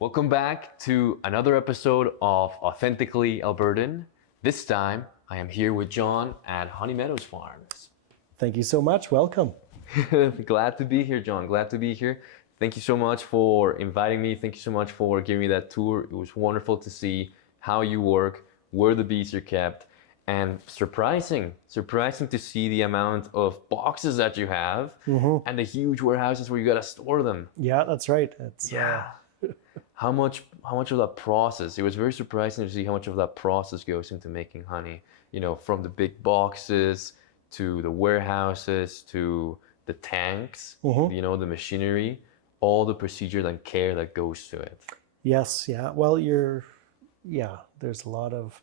Welcome back to another episode of Authentically Albertan. This time, I am here with Jon at Honey Meadows Farms. Thank you so much. Welcome. Glad to be here, Jon. Glad to be here. Thank you so much for inviting me. Thank you so much for giving me that tour. It was wonderful to see how you work, where the bees are kept, and surprising to see the amount of boxes that you have and the huge warehouses where you gotta store them. Yeah, that's right. How much of that process? It was very surprising to see how much of that process goes into making honey. You know, from the big boxes to the warehouses to the tanks. You know, the machinery, all the procedure and care that goes to it. Yes. Yeah. Well, there's a lot of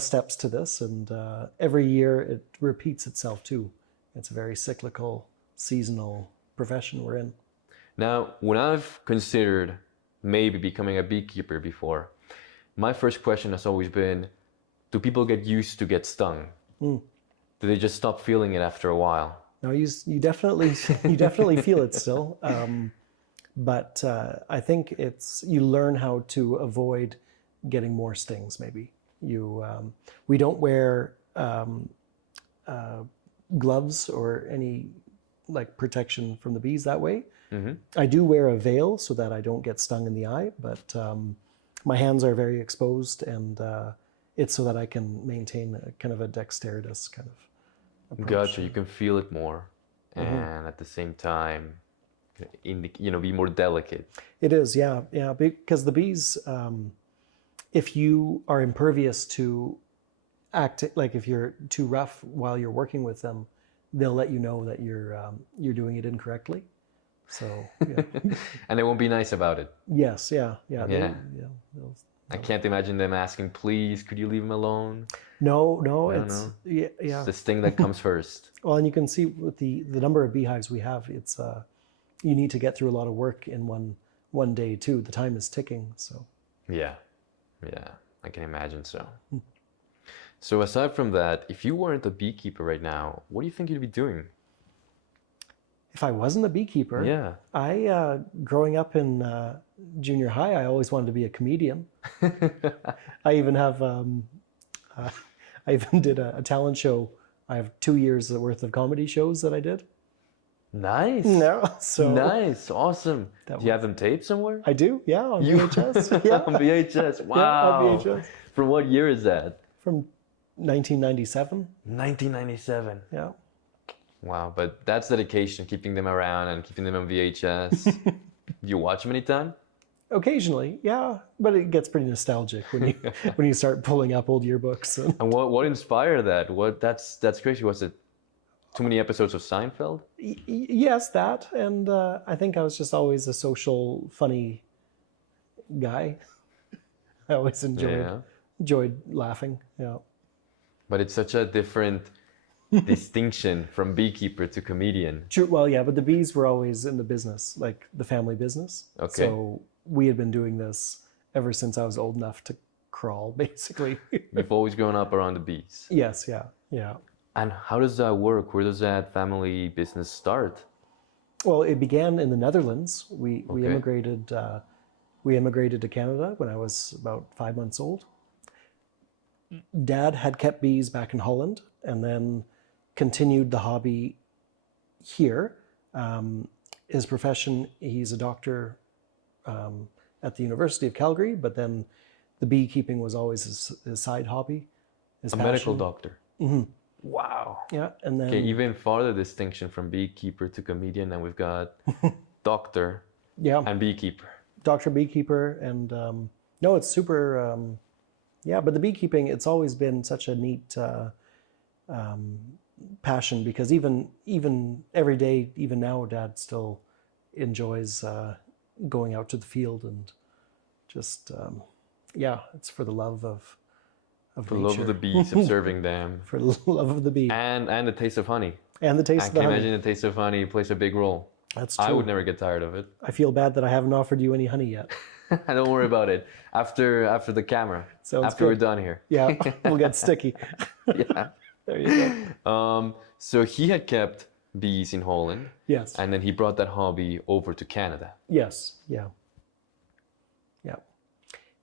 steps to this, and every year it repeats itself too. It's a very cyclical, seasonal profession we're in. Now, when I've considered maybe becoming a beekeeper before, my first question has always been, do people get used to get stung? Do they just stop feeling it after a while? No, you definitely feel it still, but I think you learn how to avoid getting more stings. Maybe we don't wear gloves or any like protection from the bees that way. I do wear a veil so that I don't get stung in the eye, but my hands are very exposed, and it's so that I can maintain a kind of a dexterous kind of approach. Gotcha. You can feel it more, and at the same time, be more delicate. It is, yeah, because the bees, if you are impervious to like if you're too rough while you're working with them, they'll let you know that you're doing it incorrectly. So, yeah. And they won't be nice about it. Yes, yeah. I can't imagine them asking, please, could you leave him alone? No, Yeah. It's this thing that comes first. Well, and you can see with the number of beehives we have, it's you need to get through a lot of work in one day too. The time is ticking, so. Yeah, I can imagine so. So aside from that, if you weren't a beekeeper right now, what do you think you'd be doing? If I wasn't a beekeeper, yeah. Growing up in junior high, I always wanted to be a comedian. I even have, I even did a talent show. I have 2 years worth of comedy shows that I did. Nice. No, so nice, awesome. Do you have them taped somewhere? I do, yeah, on VHS. Yeah. On VHS, wow. Yeah, on VHS. From what year is that? From 1997. 1997. Yeah. Wow, but that's dedication, keeping them around and keeping them on VHS. Do you watch them anytime? Occasionally, yeah, but it gets pretty nostalgic when you start pulling up old yearbooks. And what inspired that? That's crazy. Was it too many episodes of Seinfeld? Yes, that, and I think I was just always a social, funny guy. I always enjoyed laughing. Yeah. But it's such a different distinction from beekeeper to comedian. True. Well, yeah, but the bees were always in the business, like the family business. Okay. So we had been doing this ever since I was old enough to crawl, basically. You've always grown up around the bees. Yes. Yeah. And how does that work? Where does that family business start? Well, it began in the Netherlands. We immigrated to Canada when I was about 5 months old. Dad had kept bees back in Holland, and then continued the hobby here. His profession, he's a doctor at the University of Calgary, but then the beekeeping was always his side hobby, his passion. Medical doctor. Wow. Yeah, and then... Okay, even farther distinction from beekeeper to comedian, and we've got doctor and beekeeper. Doctor, beekeeper, and no, it's super... but the beekeeping, it's always been such a neat passion, because even every day, even now, Dad still enjoys going out to the field and just it's for the love of for nature. The love of the bees, observing them. For the love of the bee. And the taste of honey. And the taste of the honey. I can imagine the taste of honey plays a big role. That's true. I would never get tired of it. I feel bad that I haven't offered you any honey yet. Don't worry about it. After the camera. Sounds after good. We're done here. Yeah, we'll get sticky. Yeah. There you go. So he had kept bees in Holland. Yes. And then he brought that hobby over to Canada. Yes. Yeah. Yeah.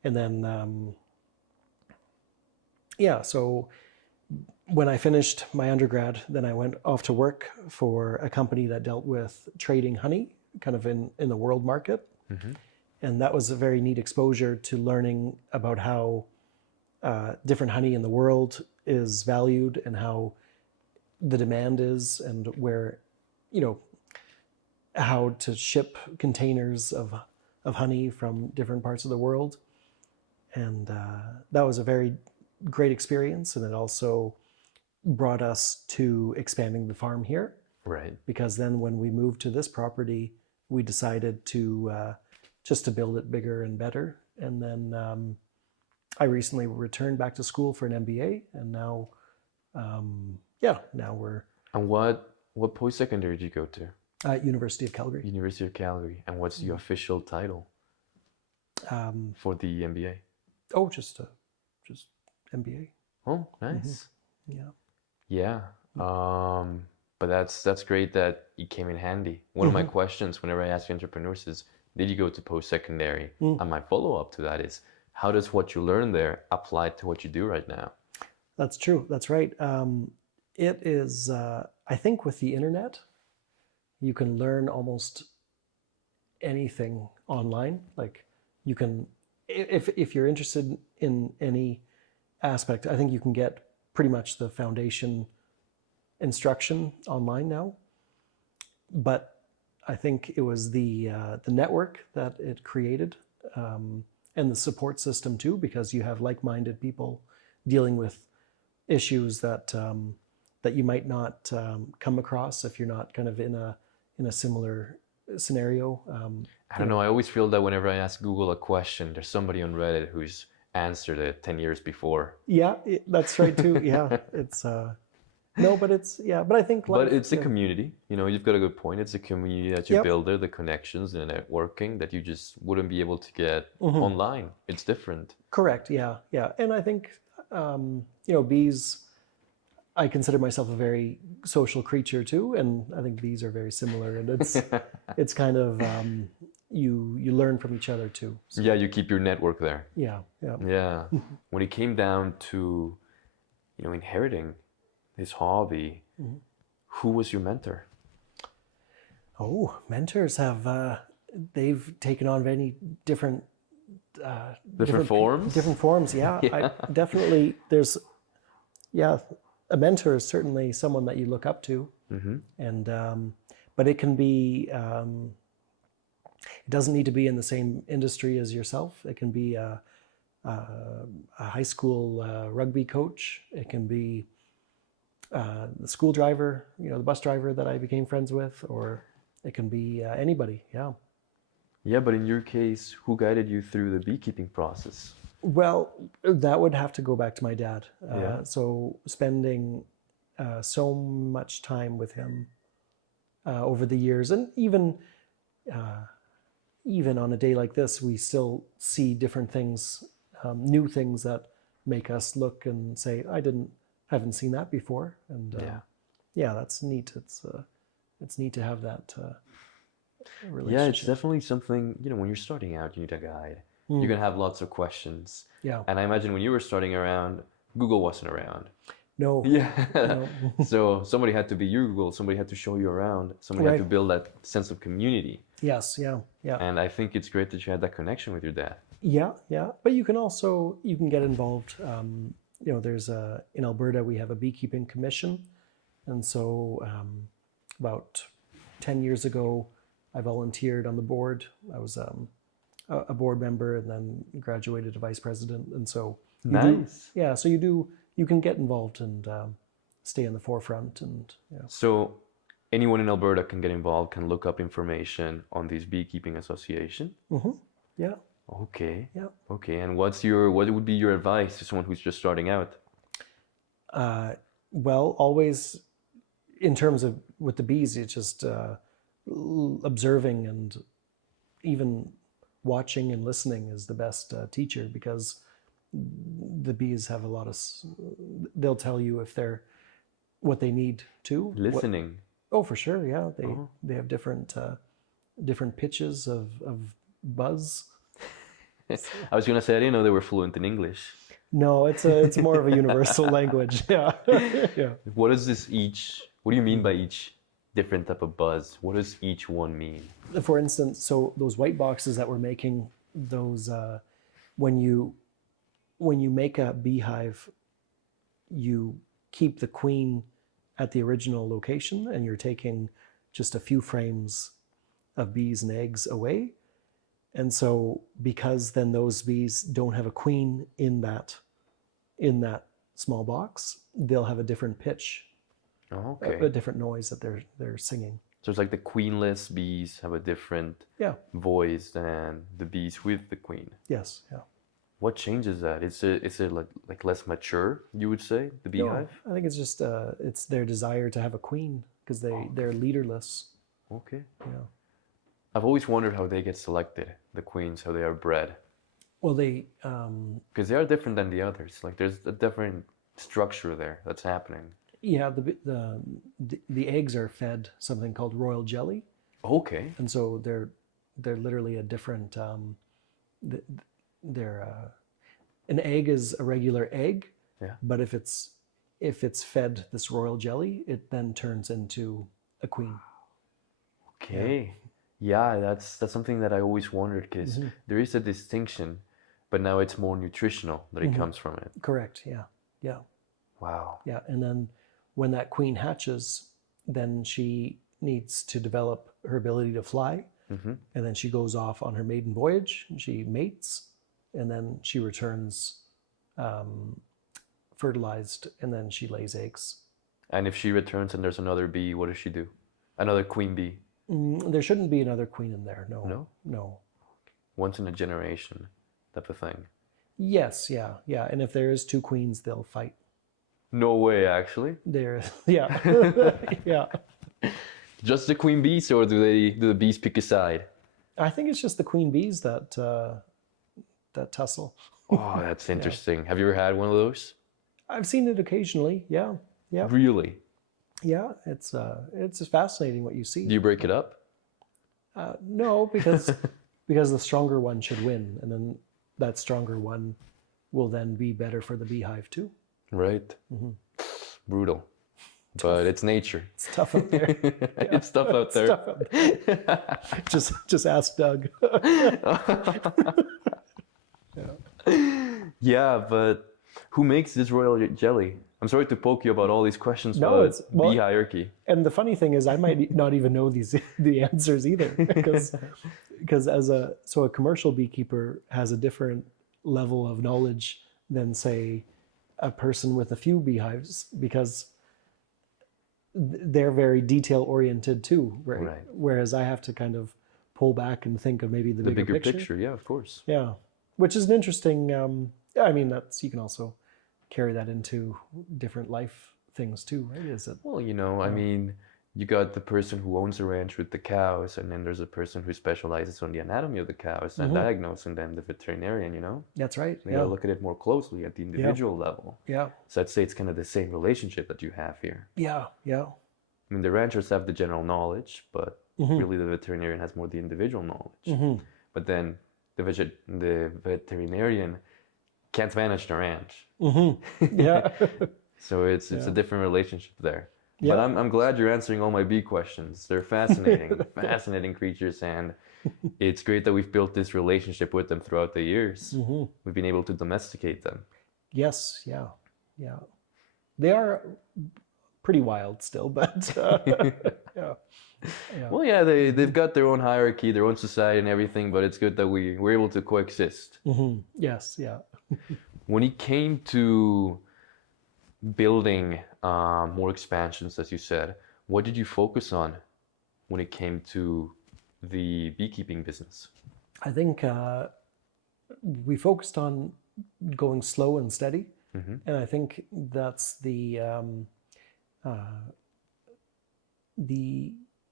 And then, so when I finished my undergrad, then I went off to work for a company that dealt with trading honey, kind of in the world market. Mm-hmm. And that was a very neat exposure to learning about how different honey in the world is valued and how the demand is, and where, how to ship containers of honey from different parts of the world. And that was a very great experience. And it also brought us to expanding the farm here. Right. Because then when we moved to this property, we decided to just to build it bigger and better. And then I recently returned back to school for an MBA, and now, now we're And what post-secondary did you go to? at University of Calgary. University of Calgary. And what's the official title for the MBA? Oh, just MBA. Oh, nice. Yeah. Yeah. But that's great that it came in handy. One of my questions whenever I ask entrepreneurs is, did you go to post-secondary? And my follow-up to that is, how does what you learn there apply to what you do right now? That's true. That's right. It is, I think with the internet, you can learn almost anything online. Like you can, if you're interested in any aspect, I think you can get pretty much the foundation instruction online now. But I think it was the network that it created, and the support system too, because you have like-minded people dealing with issues that that you might not come across if you're not kind of in a similar scenario. I don't know. I always feel that whenever I ask Google a question, there's somebody on Reddit who's answered it 10 years before. Yeah, that's right too. Yeah, it's no, but it's but I think but it's a community. You've got a good point. It's a community that you build there, the connections and the networking that you just wouldn't be able to get online. It's different. Correct. Yeah. And I think bees, I consider myself a very social creature too, and I think bees are very similar. And it's kind of you learn from each other too. So. Yeah, you keep your network there. Yeah. When it came down to inheriting this hobby, who was your mentor? Oh, mentors have they've taken on many different forms. Different forms, yeah. I definitely a mentor is certainly someone that you look up to, and but it can be it doesn't need to be in the same industry as yourself. It can be a high school rugby coach. It can be the school driver, the bus driver that I became friends with, or it can be anybody. Yeah, but in your case, who guided you through the beekeeping process? Well, that would have to go back to my dad. So spending so much time with him over the years, and even on a day like this, we still see different things, new things that make us look and say, haven't seen that before. And that's neat. It's neat to have that relationship. Yeah, it's definitely something, when you're starting out, you need a guide. You're going to have lots of questions. Yeah. And I imagine when you were starting around, Google wasn't around. No. Yeah. No. So somebody had to be your Google. Somebody had to show you around. Somebody had to build that sense of community. Yes. Yeah. And I think it's great that you had that connection with your dad. Yeah. But you can get involved. There's in Alberta, we have a beekeeping commission. And so about 10 years ago, I volunteered on the board. I was a board member and then graduated to vice president. And so you can get involved and stay in the forefront. And So anyone in Alberta can get involved, can look up information on this beekeeping association? Yeah. Okay. Yeah. Okay. And what would be your advice to someone who's just starting out? Well, always in terms of with the bees, it's just observing and even watching and listening is the best teacher, because the bees have they'll tell you if they're what they need to. Listening. Oh, for sure. Yeah. They have different pitches of buzz. I was gonna say I didn't know they were fluent in English. No, it's more of a universal language. Yeah. Yeah. What is this each? What do you mean by each different type of buzz? What does each one mean? For instance, so those white boxes that we're making, those when you make a beehive, you keep the queen at the original location, and you're taking just a few frames of bees and eggs away. And so because then those bees don't have a queen in that small box, they'll have a different pitch, Oh, a okay. different noise that they're singing. So it's like the queenless bees have a different Yeah. voice than the bees with the queen. Yes. Yeah. What changes that? Is it like less mature, you would say, the beehive? No, I think it's just it's their desire to have a queen because they're leaderless. Okay. Yeah. I've always wondered how they get selected, the queens, how they are bred. Well, they Because they are different than the others. Like there's a different structure there that's happening. yeah, the eggs are fed something called royal jelly, Okay. and so they're literally a different. They're an egg is a regular egg, Yeah. but if it's fed this royal jelly, it then turns into a queen. Okay. Yeah, that's something that I always wondered because there is a distinction, but now it's more nutritional that it comes from it. Correct. Yeah. Yeah. Wow. Yeah. And then when that queen hatches, then she needs to develop her ability to fly. Mm-hmm. And then she goes off on her maiden voyage. She mates, and then she returns fertilized, and then she lays eggs. And if she returns and there's another bee, what does she do? Another queen bee? There shouldn't be another queen in there. No. No? No. Once in a generation type of thing. Yes. Yeah. Yeah. And if there is two queens, they'll fight. No way, actually. There. Yeah. Yeah. Just the queen bees, or do the bees pick a side? I think it's just the queen bees that tussle. Oh, that's interesting. Have you ever had one of those? I've seen it occasionally. Yeah. Yeah. Really? Yeah. It's fascinating what you see. Do you break it up? No, because the stronger one should win, and then that stronger one will then be better for the beehive too. Right. Brutal. But it's nature. It's tough out there. It's tough out there. Tough out there. Just ask Doug. Yeah, but who makes this royal jelly? I'm sorry to poke you about all these questions No, about it's- well- bee hierarchy. And the funny thing is, I might not even know the answers either, because a commercial beekeeper has a different level of knowledge than, say, a person with a few beehives, because they're very detail oriented too, right? Right. Whereas I have to kind of pull back and think of maybe the The bigger bigger picture. picture, yeah, of course. Yeah, which is an interesting. I mean, you can also carry that into different life things too, right? Is it? Well, I mean, you got the person who owns a ranch with the cows, and then there's a person who specializes on the anatomy of the cows and diagnosing them, the veterinarian. That's right. You gotta look at it more closely at the individual level. Yeah. So I'd say it's kind of the same relationship that you have here. Yeah. Yeah. I mean, the ranchers have the general knowledge, but really the veterinarian has more the individual knowledge. But then the veterinarian can't manage the ranch. Yeah. So it's a different relationship there. Yeah. But I'm glad you're answering all my bee questions. They're fascinating, fascinating creatures, and it's great that we've built this relationship with them throughout the years. We've been able to domesticate them. Yes. Yeah. Yeah. They are pretty wild still, but yeah. Yeah. Well, yeah, they've got their own hierarchy, their own society and everything, but it's good that we're able to coexist. Yes. Yeah. When it came to building more expansions, as you said, what did you focus on when it came to the beekeeping business? I think we focused on going slow and steady, and I think that's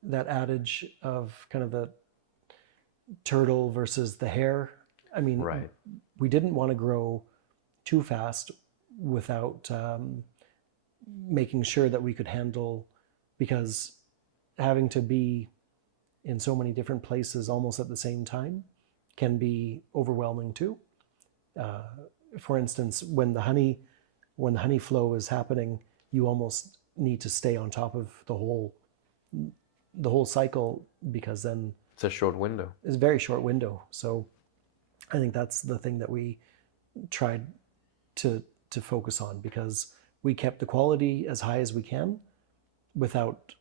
that adage of kind of the turtle versus the hare. I mean, Right. we didn't want to grow too fast without making sure that we could handle, because having to be in so many different places almost at the same time can be overwhelming too. For instance, when the honey flow is happening, you almost need to stay on top of the whole cycle, because then It's a short window. it's a very short window. So I think that's the thing that we tried to focus on, because we kept the quality as high as we can without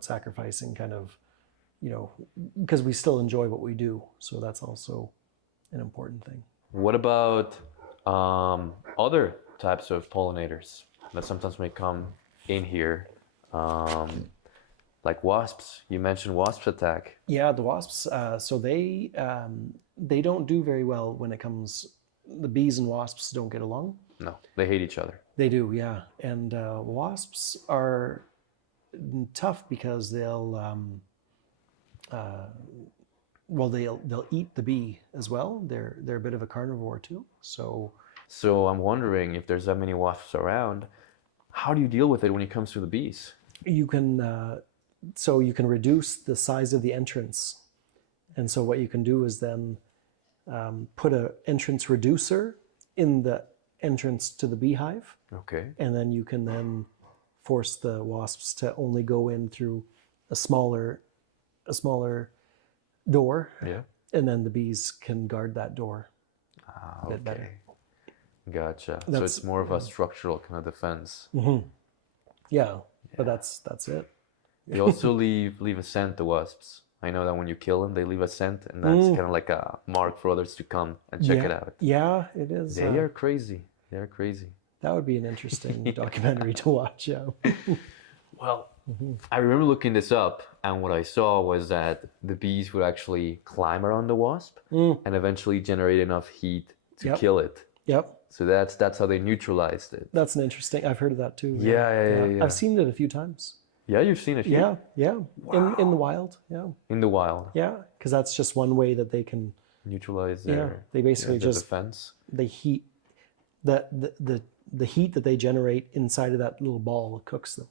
sacrificing kind of, because we still enjoy what we do. So that's also an important thing. What about other types of pollinators that sometimes may come in here? Like wasps. You mentioned wasps attack. Yeah, the wasps. So they don't do very well when it comes. The bees and wasps don't get along. No, they hate each other. They do, yeah. And wasps are tough because they'll eat the bee as well. They're a bit of a carnivore too. So I'm wondering, if there's that many wasps around, how do you deal with it when it comes to the bees? you can reduce the size of the entrance. And so what you can do is then put an entrance reducer in the entrance to the beehive. Okay. And then you can then force the wasps to only go in through a smaller door. Yeah. And then the bees can guard that door Ah, a bit okay. better. Gotcha. So That's- it's more of a structural kind of defense. Yeah, but that's it. They also leave a scent, the wasps. I know that when you kill them, they leave a scent, and that's kind of like a mark for others to come and check it out. Yeah, it is. They are crazy. They are crazy. That would be an interesting documentary to watch. Yeah. Well, I remember looking this up, and what I saw was that the bees would actually climb around the wasp and eventually generate enough heat to Yep. kill it. Yep. So that's how they neutralized it. That's an interesting. I've heard of that too. Yeah. I've seen it a few times. Yeah, you've seen it here? Yeah. In the wild. Yeah. In the wild. Yeah, because that's just one way that they can. Neutralize Yeah, their, they basically their just defense. the heat, the heat that they generate inside of that little ball cooks them.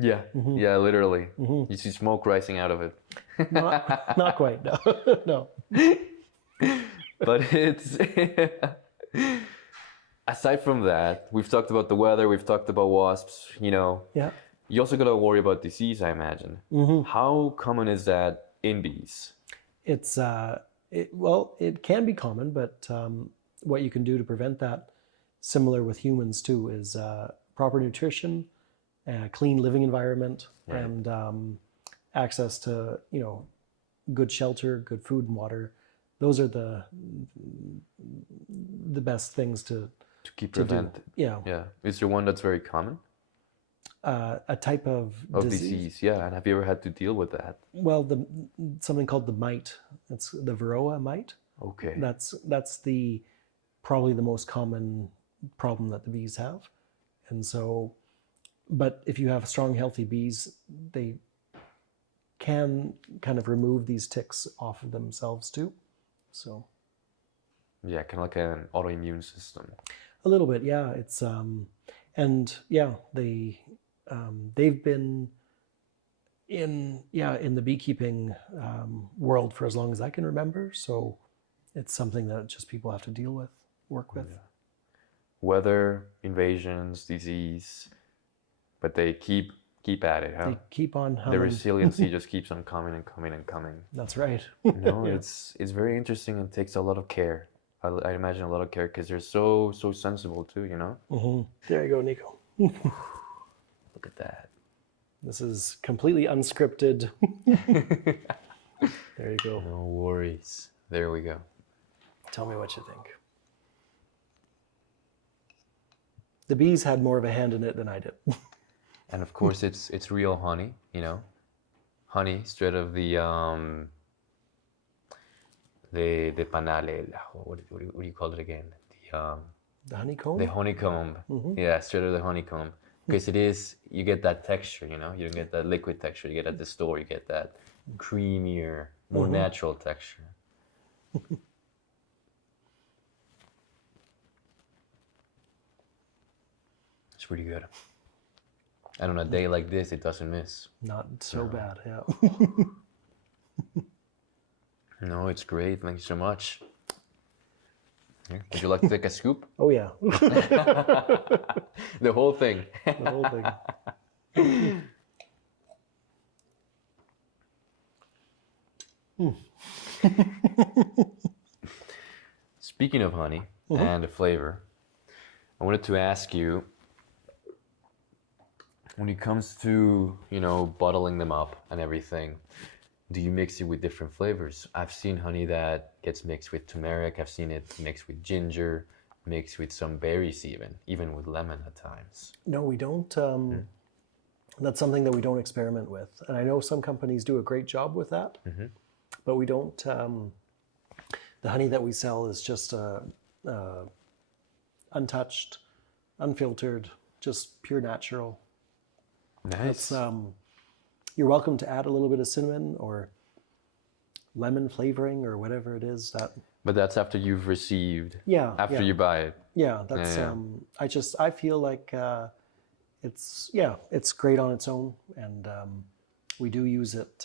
Yeah, yeah, literally. You see smoke rising out of it. Not quite. No. No. But it's aside from that, we've talked about the weather, we've talked about wasps, Yeah. You also got to worry about disease, I imagine. How common is that in bees? It's it can be common, but what you can do to prevent that, similar with humans too, is proper nutrition, clean living environment, Right. and access to good shelter, good food and water. Those are the best things to To do. prevent. Yeah. Yeah. Is there one that's very common? A type of Disease, yeah. And have you ever had to deal with that? Well, something called the mite. It's the Varroa mite. Okay. That's probably the most common problem that the bees have. And so, but if you have strong, healthy bees, they can kind of remove these ticks off of themselves too. So Yeah, kind of like an autoimmune system. a little bit, yeah. It's and yeah, they've been in the beekeeping world for as long as I can remember. So it's something that just people have to deal with, work with. Yeah. Weather, invasions, disease, but they keep at it, huh? They keep on The humming. resiliency just keeps on coming and coming and coming. That's right. No, Yeah. it's very interesting and takes a lot of care. I imagine a lot of care because they're so sensible too, There you go, Nico. Look at that. This is completely unscripted. There you go. No worries. There we go. Tell me what you think. The bees had more of a hand in it than I did. And of course, it's real honey, honey straight of the panale. What do you call it again? The honeycomb? The honeycomb. Yeah, straight out of the honeycomb. Because you get that texture, you don't get that liquid texture. You get at the store, you get that creamier, more natural texture. It's pretty good. And on a day like this, it doesn't miss. Not so bad, yeah. No, it's great. Thank you so much. Here, would you like to take a scoop? Oh yeah. The whole thing. The whole thing. Speaking of honey and the flavor, I wanted to ask you, when it comes to, bottling them up and everything, do you mix it with different flavors? I've seen honey that gets mixed with turmeric. I've seen it mixed with ginger, mixed with some berries even with lemon at times. No, we don't. That's something that we don't experiment with. And I know some companies do a great job with that, but we don't. The honey that we sell is just untouched, unfiltered, just pure natural. Nice. You're welcome to add a little bit of cinnamon or lemon flavoring or whatever it is that. But that's after you've received. Yeah. After you buy it. Yeah, that's. I feel like it's great on its own, and we do use it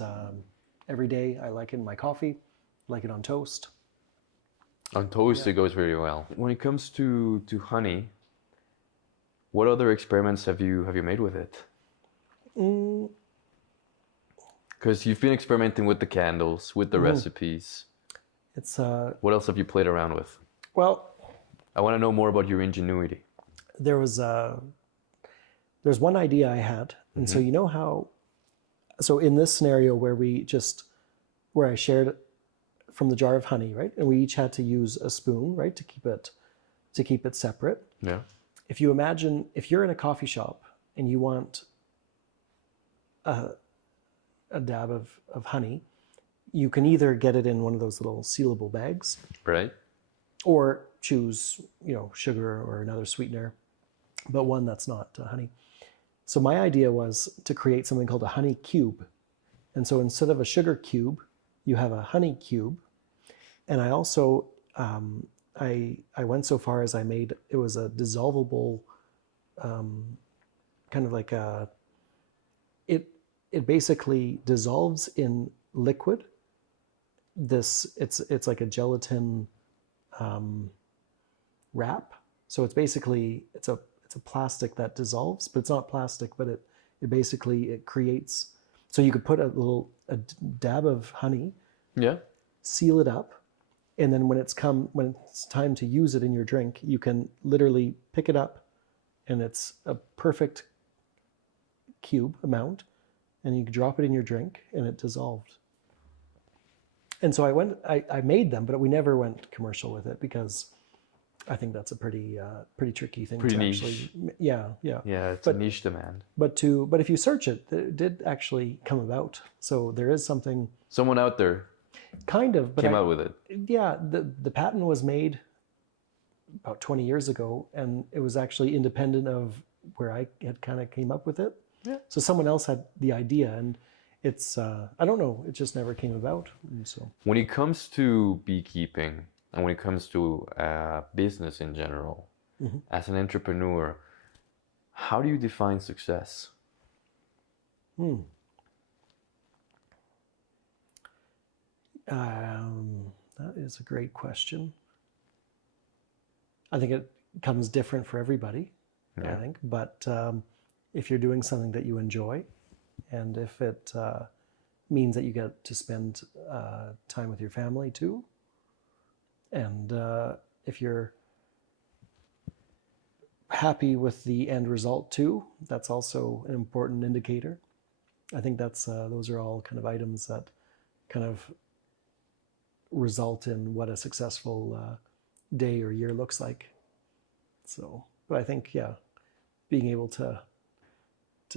every day. I like it in my coffee, like it on toast. On toast, it goes very well. When it comes to honey, what other experiments have you made with it? Because you've been experimenting with the candles, with the recipes. It's What else have you played around with? well, I want to know more about your ingenuity. there's one idea I had, and so you know how. So in this scenario where I shared from the jar of honey, right, and we each had to use a spoon, right, to keep it separate. Yeah. If you imagine, if you're in a coffee shop and you want a dab of honey, you can either get it in one of those little sealable bags, Right. or choose, sugar or another sweetener, but one that's not honey. So my idea was to create something called a honey cube. And so instead of a sugar cube, you have a honey cube. And I also, I went so far as it was a dissolvable, kind of like it basically dissolves in liquid. It's like a gelatin wrap. So it's basically, it's a plastic that dissolves, but it's not plastic, but it basically creates, so you could put a dab of honey, Yeah. seal it up, and then when it's time to use it in your drink, you can literally pick it up, and it's a perfect cube amount, and you can drop it in your drink, and it dissolved. And so I made them, but we never went commercial with it because I think that's a pretty tricky thing Pretty to niche. actually. Yeah. Yeah, it's a niche demand. But if you search it, it did actually come about. So there is something Someone out there kind of, but came out with it. yeah, the patent was made about 20 years ago, and it was actually independent of where I had kind of came up with it. Yeah. So someone else had the idea, and it's I don't know, it just never came about. And so When it comes to beekeeping and when it comes to business in general, as an entrepreneur, how do you define success? That is a great question. I think it comes different for everybody. Yeah. I think, but if you're doing something that you enjoy, and if it means that you get to spend time with your family too, and if you're happy with the end result too, that's also an important indicator. I think those are all kind of items that kind of result in what a successful day or year looks like. So, but I think, yeah, being able to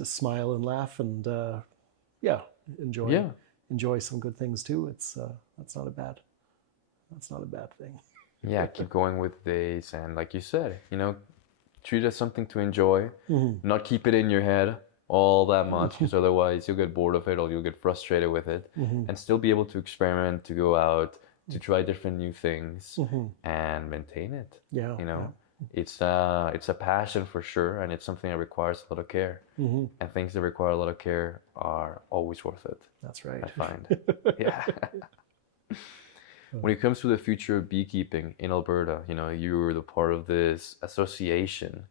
smile and laugh and enjoy some good things too. That's not a bad thing. Yeah, keep going with days, and like you said, treat it as something to enjoy, not keep it in your head all that much, because otherwise you'll get bored of it or you'll get frustrated with it, and still be able to experiment, to go out, to try different new things, and maintain it. Yeah. It's a passion for sure, and it's something that requires a lot of care. And things that require a lot of care are always worth it. That's right. I find. Yeah. When it comes to the future of beekeeping in Alberta, you're the part of this association.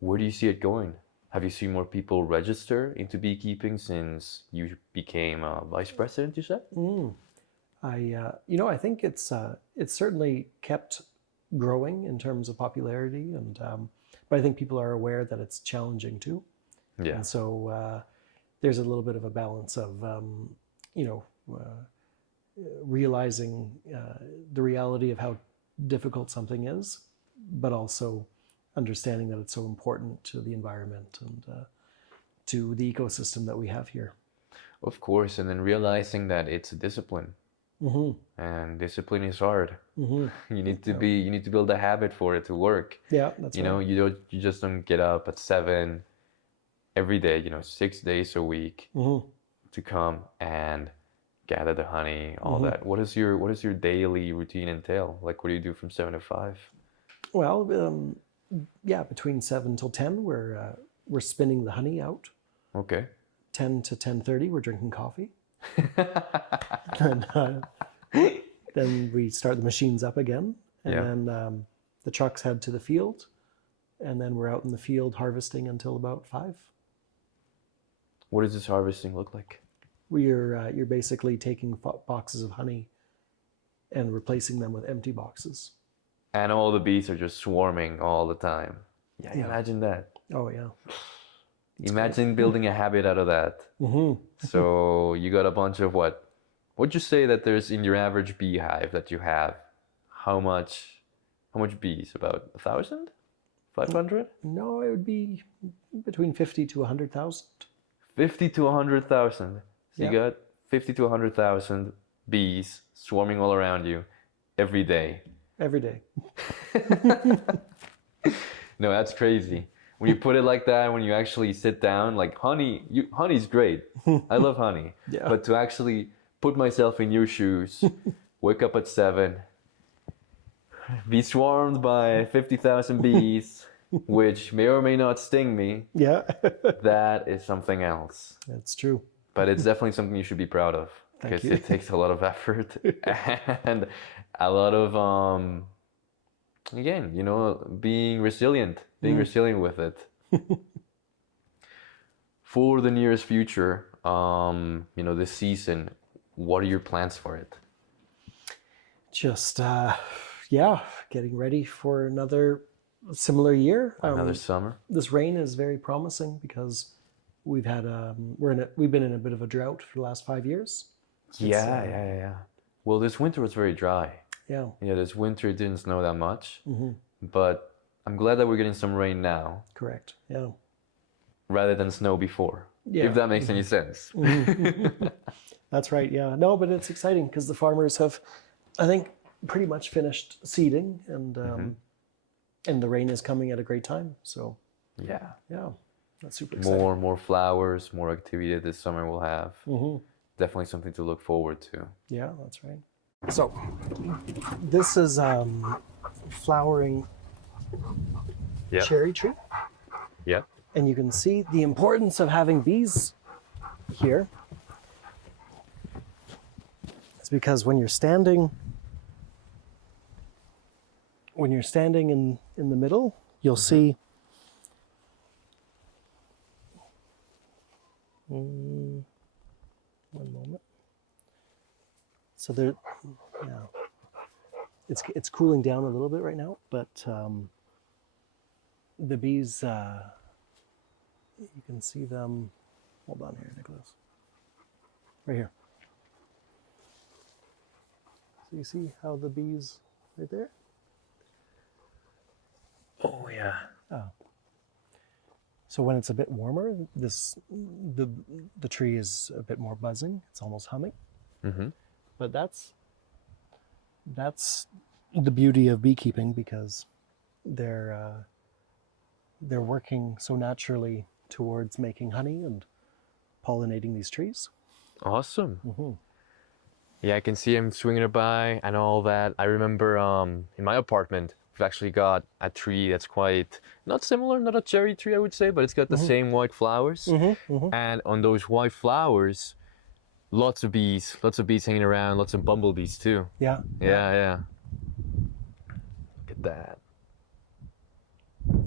Where do you see it going? Have you seen more people register into beekeeping since you became vice president, you said? I think it's certainly kept growing in terms of popularity, but I think people are aware that it's challenging too. Yeah. And so there's a little bit of a balance of, realizing the reality of how difficult something is, but also understanding that it's so important to the environment and to the ecosystem that we have here. Of course, and then realizing that it's a discipline. And discipline is hard. You need to build a habit for it to work. Yeah, that's right. You just don't get up at 7 every day, 6 days a week to come and gather the honey, all that. What does your daily routine entail? Like, what do you do from 7 to 5? Well, between 7 till 10, we're spinning the honey out. Okay. 10 to 10:30, we're drinking coffee. And then we start the machines up again, and then the trucks head to the field, and then we're out in the field harvesting until about 5. What does this harvesting look like? You're basically taking boxes of honey and replacing them with empty boxes. And all the bees are just swarming all the time. Yeah. Imagine that. Oh yeah. Imagine building a habit out of that. So you got a bunch of what? What'd you say that there's in your average beehive that you have? How much bees? About 1,000? 500? No, it would be between 50 to 100,000. 50 to 100,000. So Yeah. you got 50 to 100,000 bees swarming all around you every day. Every day. No, that's crazy. When you put it like that, when you actually sit down, like honey's great. I love honey. Yeah. But to actually put myself in your shoes, wake up at 7, be swarmed by 50,000 bees, which may or may not sting me, Yeah. that is something else. That's true. But it's definitely something you should be proud of, because you. it takes a lot of effort and a lot of again, being resilient with it. For the nearest future, this season, what are your plans for it? Just getting ready for another similar year. Another summer? This rain is very promising because we've had we've been in a bit of a drought for the last 5 years. Yeah. Well, this winter was very dry. Yeah. Yeah, this winter it didn't snow that much, but I'm glad that we're getting some rain now. Correct. Yeah. Rather than snow before, Yeah. if that makes any sense. That's right. Yeah. No, but it's exciting because the farmers have, I think, pretty much finished seeding, and the rain is coming at a great time. So Yeah. that's super exciting. More flowers, more activity this summer we'll have. Definitely something to look forward to. Yeah, that's right. So this is flowering cherry tree. Yeah. And you can see the importance of having bees here. It's because when you're standing in the middle, you'll see one moment. So there, it's cooling down a little bit right now, but the bees, you can see them. Hold on here, Nicolas. Right here. So you see how the bees right there? Oh yeah. Oh. So when it's a bit warmer, the tree is a bit more buzzing. It's almost humming. But that's the beauty of beekeeping, because they're working so naturally towards making honey and pollinating these trees. Awesome. Yeah, I can see him swinging it by and all that. I remember in my apartment, we've actually got a tree that's quite, not a cherry tree, I would say, but it's got the same white flowers. And on those white flowers, Lots of bees hanging around, lots of bumblebees too. Yeah. Yeah. Look at that.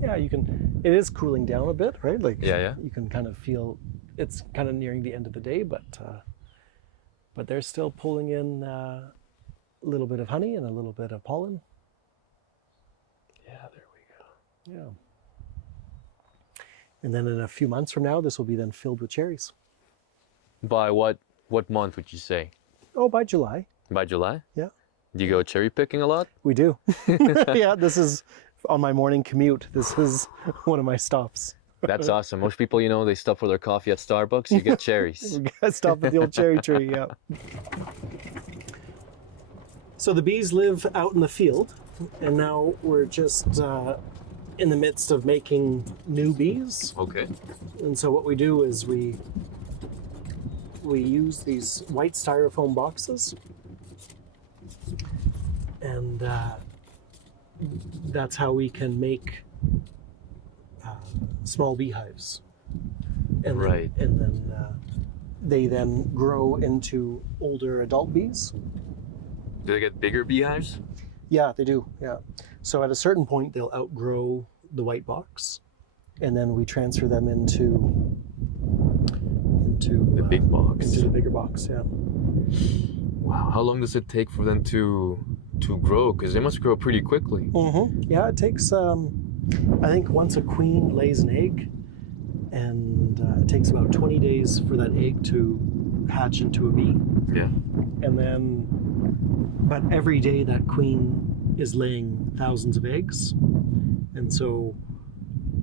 Yeah, it is cooling down a bit, right? Like, Yeah. you can kind of feel it's kind of nearing the end of the day, but they're still pulling in a little bit of honey and a little bit of pollen. Yeah, there we go. Yeah. And then in a few months from now, this will be then filled with cherries. By what month would you say? Oh, by July. By July? Yeah. Do you go cherry picking a lot? We do. Yeah, this is on my morning commute. This is one of my stops. That's awesome. Most people, they stop for their coffee at Starbucks. You get cherries. We gotta stop at the old cherry tree, yeah. So the bees live out in the field, and now we're just in the midst of making new bees. Okay. And so what we do is we use these white styrofoam boxes, and that's how we can make small beehives. And Right. Then they then grow into older adult bees. Do they get bigger beehives? Yeah, they do. Yeah. So at a certain point, they'll outgrow the white box, and then we transfer them into The big box. into the bigger box. Yeah. Wow. How long does it take for them to grow? Because they must grow pretty quickly. Mm-hmm. Yeah, it takes. I think once a queen lays an egg, and it takes about 20 days for that egg to hatch into a bee. Yeah. And then, but every day that queen is laying thousands of eggs, and so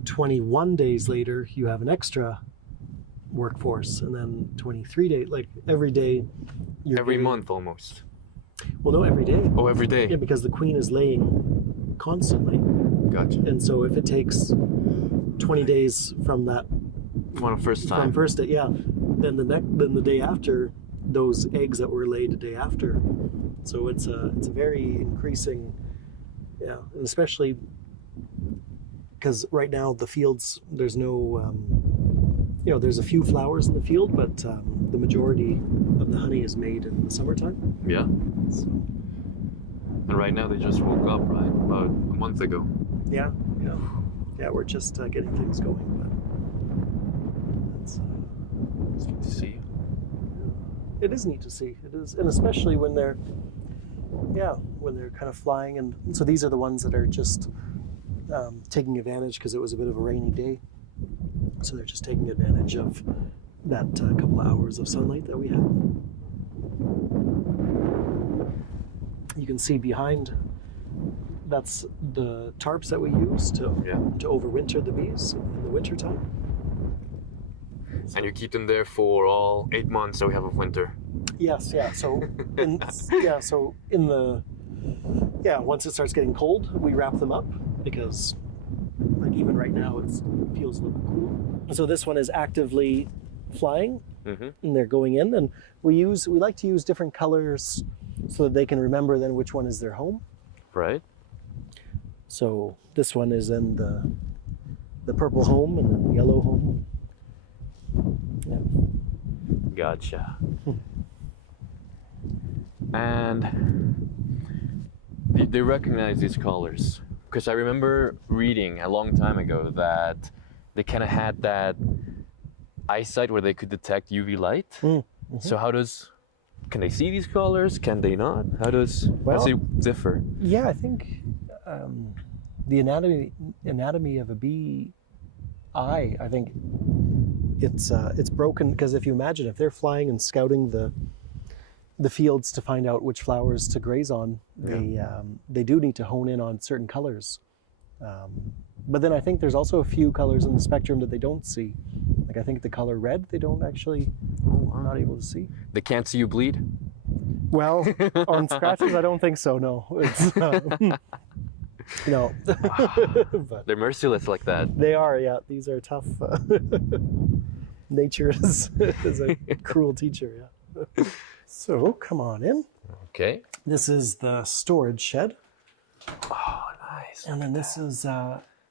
21 days later you have an extra workforce, and then 23 days, like every day. Every month almost. Well, no, every day. Oh, every day. Yeah, because the queen is laying constantly. Gotcha. And so if it takes 20 days from that, On the first time. from first day, yeah, then the day after, those eggs that were laid the day after. So it's a very increasing, yeah, and especially because right now the fields, there's no, there's a few flowers in the field, but the majority of the honey is made in the summertime. Yeah. So, And right now they just woke up, right? About a month ago. yeah. We're just getting things going, but it's It's good to see you. it is neat to see. It is, and especially when they're kind of flying. And so these are the ones that are just taking advantage because it was a bit of a rainy day. So they're just taking advantage of that couple of hours of sunlight that we have. You can see behind, that's the tarps that we use to overwinter the bees in the wintertime. And you keep them there for all 8 months that we have of winter. Yes, yeah. So once it starts getting cold, we wrap them up because, like, even right now it feels a little cool. So this one is actively flying, and they're going in, and we like to use different colors so that they can remember then which one is their home. Right. So this one is in the purple home and then the yellow home. Yeah. Gotcha. And they recognize these colors, because I remember reading a long time ago that they kind of had that eyesight where they could detect UV light. So can they see these colors? Can they not? How does it differ? Yeah, I think the anatomy of a bee eye, I think it's broken, because if you imagine, if they're flying and scouting the fields to find out which flowers to graze on, they do need to hone in on certain colors. But then I think there's also a few colors in the spectrum that they don't see. Like, I think the color red, they don't actually, not able to see. They can't see you bleed? Well, on scratches, I don't think so, no. It's, no. But they're merciless like that. they are, yeah. These are tough. Nature is a cruel teacher, yeah. So, come on in. Okay. This is the storage shed. Oh, nice. And then this is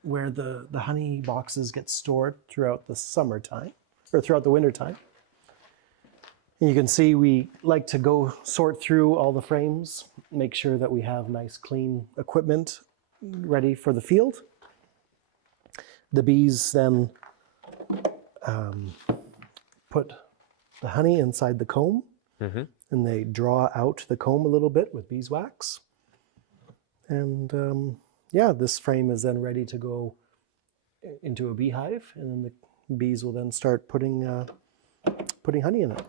where the honey boxes get stored throughout the summertime, or throughout the wintertime. And you can see we like to go sort through all the frames, make sure that we have nice clean equipment ready for the field. The bees then put the honey inside the comb, and they draw out the comb a little bit with beeswax. And yeah, this frame is then ready to go into a beehive, and then the bees will then start putting honey in it.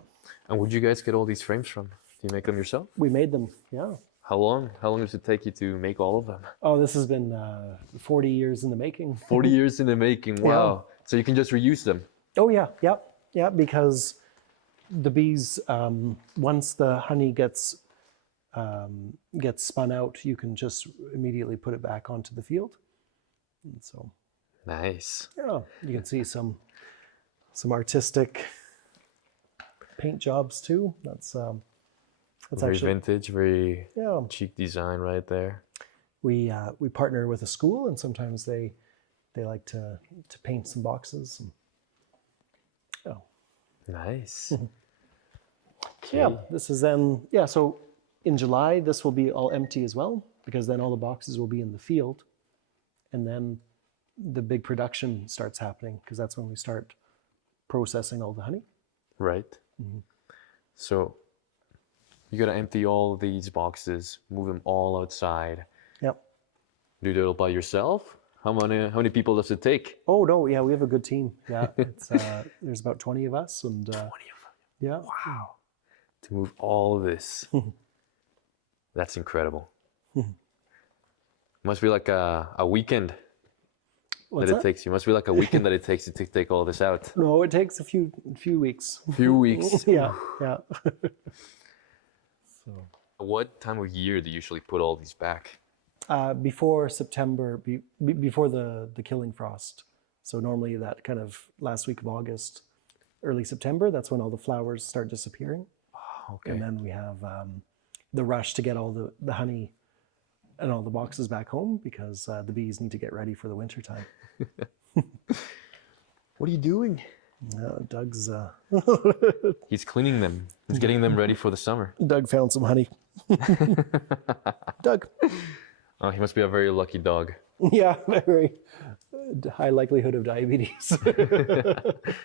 And where'd you guys get all these frames from? Do you make them yourself? We made them, yeah. How long? How long does it take you to make all of them? Oh, this has been 40 years in the making. 40 years in the making, wow. Yeah. So you can just reuse them? Oh yeah, yeah, because the bees, once the honey gets spun out, you can just immediately put it back onto the field. And so, nice. Yeah, you can see some artistic paint jobs too. That's very actually vintage, very chic design right there. We partner with a school, and sometimes they like to paint some boxes. And, nice. Okay. Yeah, this is then so in July this will be all empty as well, because then all the boxes will be in the field, and then the big production starts happening, because that's when we start processing all the honey. Right. So you gotta empty all these boxes, move them all outside. Yep. Do it all by yourself? How many people does it take? Oh no, yeah, we have a good team. Yeah, it's there's about 20 of us, and 20 of them. Yeah. Wow. To move all of this, that's incredible. Must be like a weekend. What's that it takes you. Must be like a weekend that it takes you to take all this out. No, it takes a few weeks. A few weeks. Yeah. So. What time of year do you usually put all these back? Before September, before the killing frost. So normally that kind of last week of August, early September, that's when all the flowers start disappearing. Oh, okay. And then we have the rush to get all the honey and all the boxes back home, because the bees need to get ready for the winter time. What are you doing? Doug's... He's cleaning them. He's getting them ready for the summer. Doug found some honey. Doug. Oh, he must be a very lucky dog. Yeah, very high likelihood of diabetes.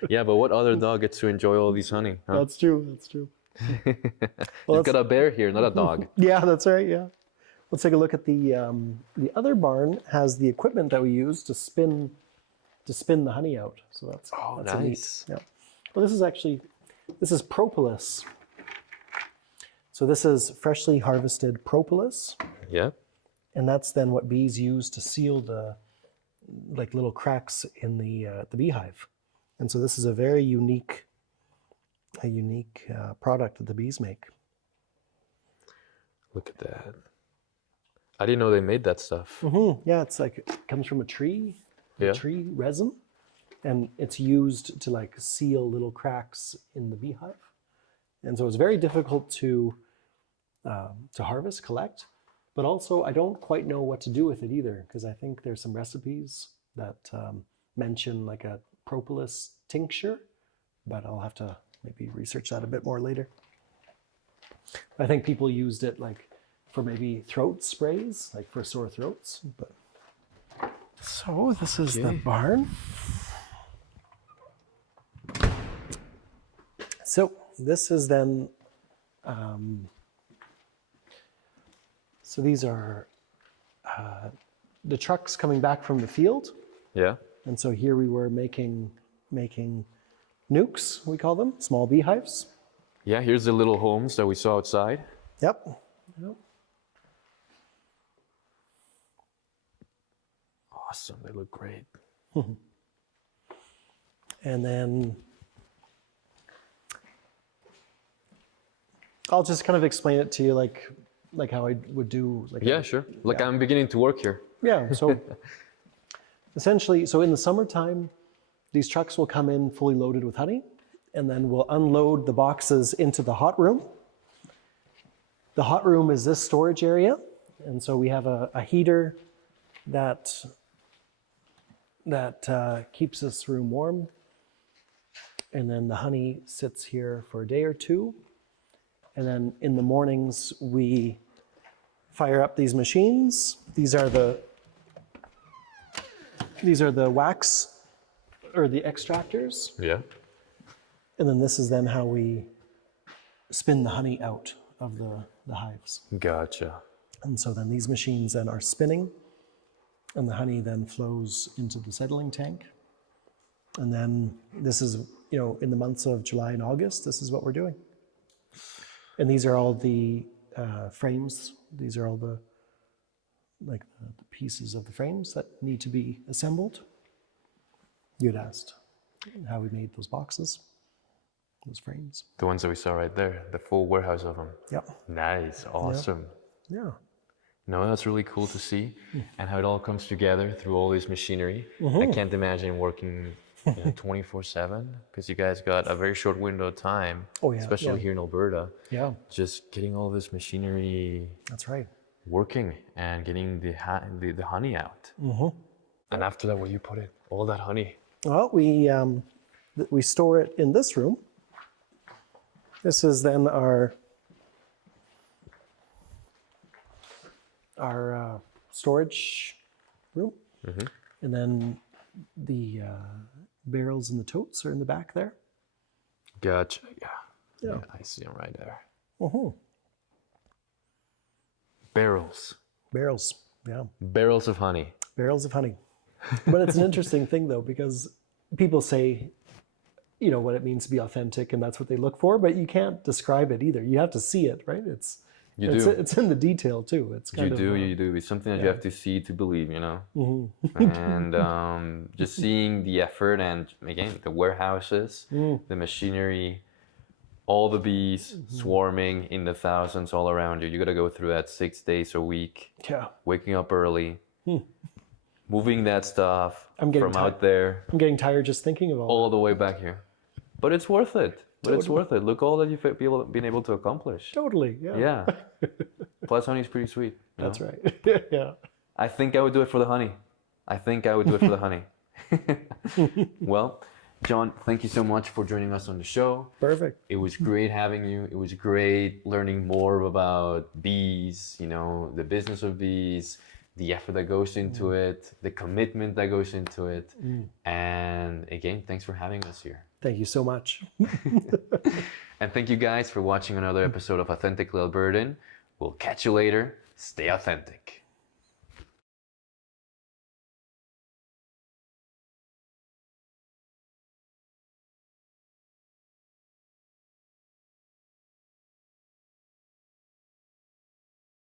Yeah, but what other dog gets to enjoy all these honey? Huh? That's true. Well, you've got a bear here, not a dog. Yeah, that's right. Yeah. Let's take a look at the other barn. Has the equipment that we use to spin the honey out. So that's nice. Yeah. Well, this is propolis. So this is freshly harvested propolis. Yeah. And that's then what bees use to seal the little cracks in the beehive. And so this is a very unique product that the bees make. Look at that. I didn't know they made that stuff. Yeah, it's like it comes from a tree, tree resin, and it's used to seal little cracks in the beehive. And so it's very difficult to harvest, collect, but also I don't quite know what to do with it either, because I think there's some recipes that mention like a propolis tincture, but I'll have to maybe research that a bit more later. I think people used it for maybe throat sprays, like for sore throats. But so this is the barn. So this is then, so these are the trucks coming back from the field. Yeah. And so here we were making nukes, we call them, small beehives. Yeah, here's the little homes that we saw outside. Yep. Awesome, they look great. And then I'll just kind of explain it to you like how I would do. Yeah, sure. I'm beginning to work here. Yeah, so essentially, so in the summertime, these trucks will come in fully loaded with honey, and then we'll unload the boxes into the hot room. The hot room is this storage area, and so we have a heater that keeps this room warm. and then the honey sits here for a day or two. And then in the mornings, we fire up these machines. These are the wax or the extractors. Yeah. And then this is then how we spin the honey out of the hives. Gotcha. And so then these machines then are spinning, and the honey then flows into the settling tank. And then this is, in the months of July and August, this is what we're doing. And these are all the frames. These are all the pieces of the frames that need to be assembled. You had asked how we made those boxes, those frames. The ones that we saw right there, the full warehouse of them. Yep. Nice, awesome. Yeah. No, that's really cool to see, and how it all comes together through all this machinery. I can't imagine working 24/7, because you guys got a very short window of time, especially here in Alberta. Yeah. Just getting all this machinery. That's right. Working and getting the honey out. And after that, where you put it, all that honey. Well, we store it in this room. This is then our storage room. And then the barrels and the totes are in the back there. Gotcha. Yeah, I see them right there. Barrels, yeah. barrels of honey. Barrels of honey. But it's an interesting thing, though, because people say, what it means to be authentic, and that's what they look for, but you can't describe it either. You have to see it, right? It's in the detail, too. It's kind of, you do. It's something that you have to see to believe, And just seeing the effort, and again, the warehouses, the machinery, all the bees swarming in the thousands all around you. You got to go through that 6 days a week. Yeah. Waking up early, moving that stuff from out there. I'm getting tired just thinking of all the way back here. But it's worth it. It's worth it. Look all that you've been able to accomplish. Totally. Yeah. Yeah. Plus, honey's pretty sweet. That's right. Yeah. I think I would do it for the honey. Well, Jon, thank you so much for joining us on the show. Perfect. It was great having you. It was great learning more about bees, the business of bees, the effort that goes into it, the commitment that goes into it. And again, thanks for having us here. Thank you so much. And thank you guys for watching another episode of Authentically Albertan. We'll catch you later. Stay authentic.